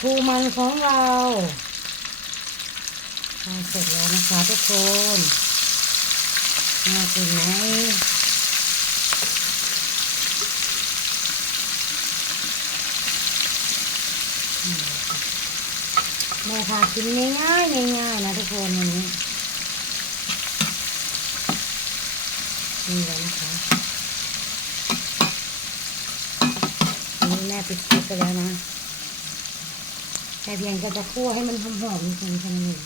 ทูมันของเราทำเสร็จแล้วนะคะทุกคนน่ากินไหมแม่พากินง่ายๆง่ายๆนะทุกคนวันนี้นี่เลยนะคะนนี้แม่ปิดคลิปไปแล้วนะ แค่เพียงจะจะคั่วให้มันหอมๆนิดนึงแค่นั้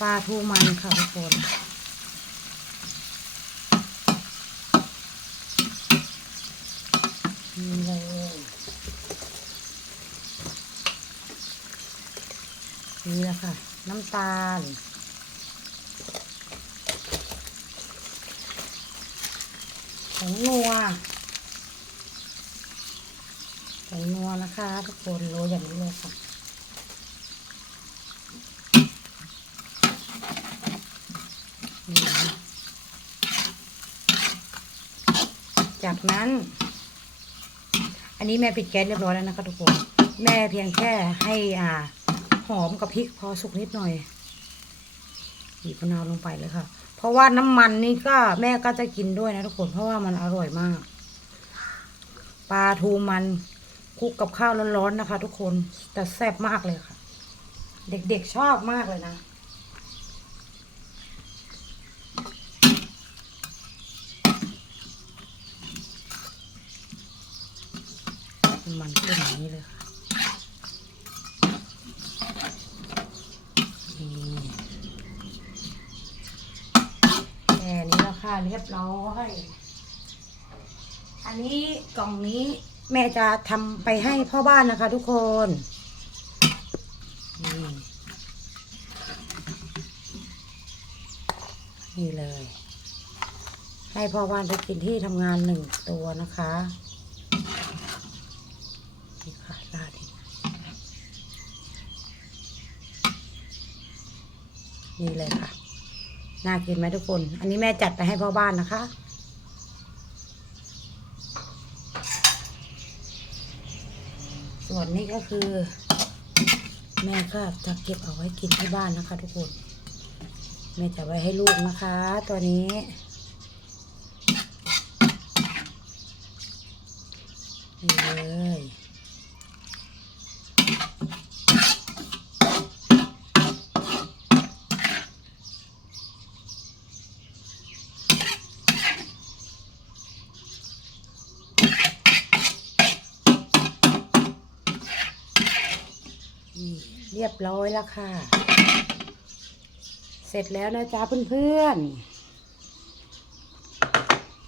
ปลาทูมันค่ะทุกคนนี่เลยนี่แหละค่ะ น้ำตาลผงนัว ผงนั วนะคะ ทุกคนโรยอย่างนี้เลยค่ะจากนั้น อันนี้แม่ปิดแก๊สเรียบร้อยแล้วนะคะทุกคน แม่เพียงแค่ให้อ่าหอมกับพริกพอสุกนิดหน่อยบีบมะนาวลงไปเลยค่ะ เพราะว่าน้ำมันนี่ก็แม่ก็จะกินด้วยนะทุกคนเพราะว่ามันอร่อยมาก ปลาทูมัน คุกกับข้าวร้อนๆนะคะ ทุกคนแต่แซ่บมากเลยค่ะ เด็กๆชอบมากเลยนะมันขึ้นอย่างนี้เลยค่ะนี่แค่นี้แล้วค่ะเรียบร้อย อันนี้กล่องนี้ แม่จะทำไปให้พ่อบ้านนะคะ ทุกคนนี่นี่เลย ให้พ่อบ้านไปกินที่ทำงานหนึ่งตัวนะคะนี่ค่ะราดนี่เลยค่ะ น่ากินไหมทุกคน อันนี้แม่จัดไปให้พ่อบ้านนะคะ ส่วนนี้ก็คือ แม่ก็จะเก็บเอาไว้กินที่บ้านนะคะ ทุกคน แม่จะไว้ให้ลูกนะคะ ตัวนี้ นี่เลย นี่เรียบร้อยแล้วค่ะ เสร็จแล้วนะจ๊ะเพื่อน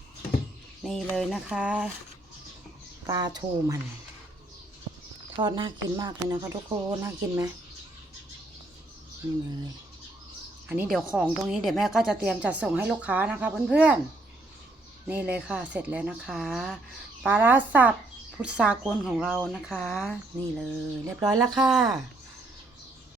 ๆ นี่เลยนะคะ ปลาทูมัน ทอดน่ากินมากเลยนะคะ ทุกคน น่ากินไหมนี่เลยอันนี้เดี๋ยวของตรงนี้เดี๋ยวแม่ก็จะเตรียมจัดส่งให้ลูกค้านะคะเพื่อนๆ นี่เลยค่ะ เสร็จแล้วนะคะ ปลาร้าสับ พุทธากวนของเรานะคะ นี่เลย เรียบร้อยแล้วค่ะ